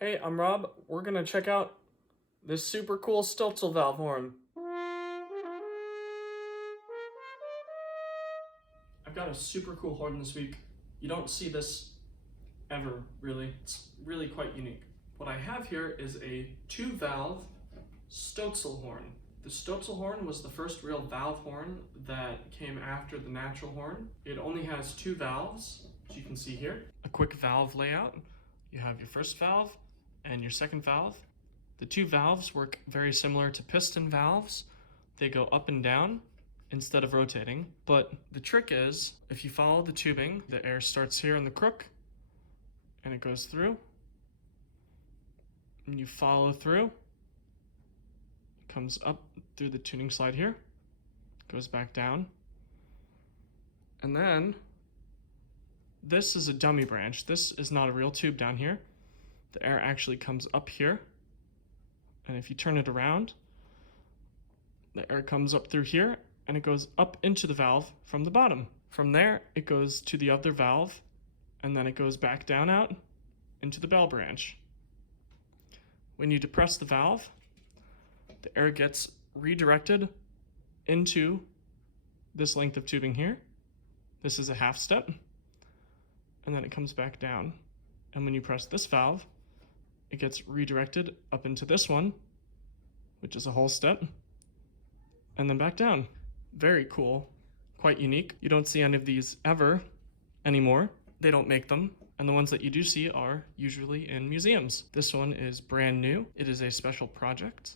Hey, I'm Rob. We're gonna check out this super cool Stölzel valve horn. I've got a super cool horn this week. You don't see this ever, really. It's really quite unique. What I have here is a 2-valve Stölzel horn. The Stölzel horn was the first real valve horn that came after the natural horn. It only has 2 valves, as you can see here. A quick valve layout. You have your first valve and your second valve. The 2 valves work very similar to piston valves. They go up and down instead of rotating. But the trick is, if you follow the tubing, the air starts here in the crook and it goes through. And you follow through. Comes up through the tuning slide here, goes back down. And then this is a dummy branch. This is not a real tube down here. The air actually comes up here. And if you turn it around, the air comes up through here and it goes up into the valve from the bottom. From there, it goes to the other valve and then it goes back down out into the bell branch. When you depress the valve, the air gets redirected into this length of tubing here. This is a half step, and then it comes back down. And when you press this valve, it gets redirected up into this one, which is a whole step, and then back down. Very cool, quite unique. You don't see any of these ever anymore. They don't make them, and the ones that you do see are usually in museums. This one is brand new. It is a special project.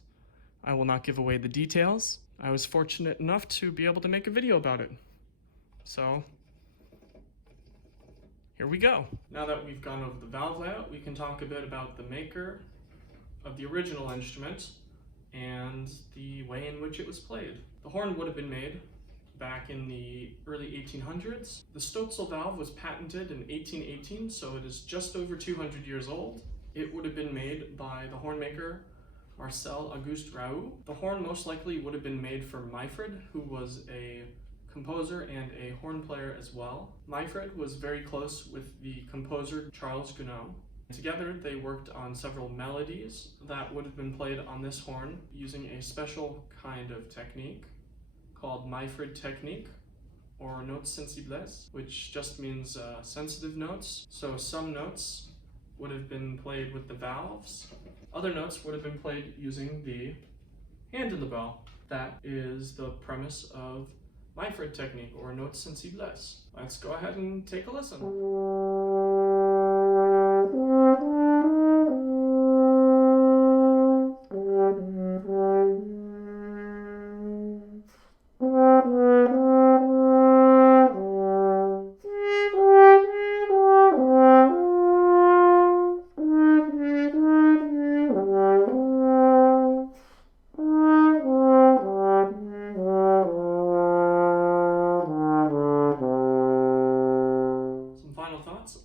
I will not give away the details. I was fortunate enough to be able to make a video about it. So, here we go. Now that we've gone over the valve layout, we can talk a bit about the maker of the original instrument and the way in which it was played. The horn would have been made back in the early 1800s. The Stölzel valve was patented in 1818, so it is just over 200 years old. It would have been made by the horn maker Marcel Auguste Raoult. The horn most likely would have been made for Myfrid, who was a composer and a horn player as well. Myfrid was very close with the composer Charles Gounod. Together they worked on several melodies that would have been played on this horn using a special kind of technique called Myfrid technique, or notes sensibles, which just means sensitive notes. So some notes would have been played with the valves. Other notes would have been played using the hand in the bell. That is the premise of Myfrid technique, or notes sensibles. Let's go ahead and take a listen.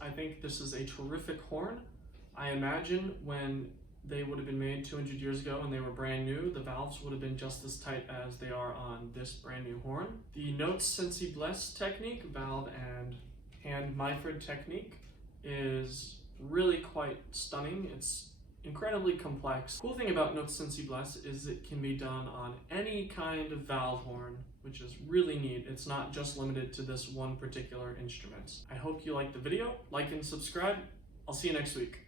I think this is a terrific horn. I imagine when they would have been made 200 years ago and they were brand new, the valves would have been just as tight as they are on this brand new horn. The notes sensibles technique, valve and hand Myfrid technique, is really quite stunning. It's incredibly complex. Cool thing about notes sensibles is it can be done on any kind of valve horn, which is really neat. It's not just limited to this one particular instrument. I hope you liked the video. Like and subscribe. I'll see you next week.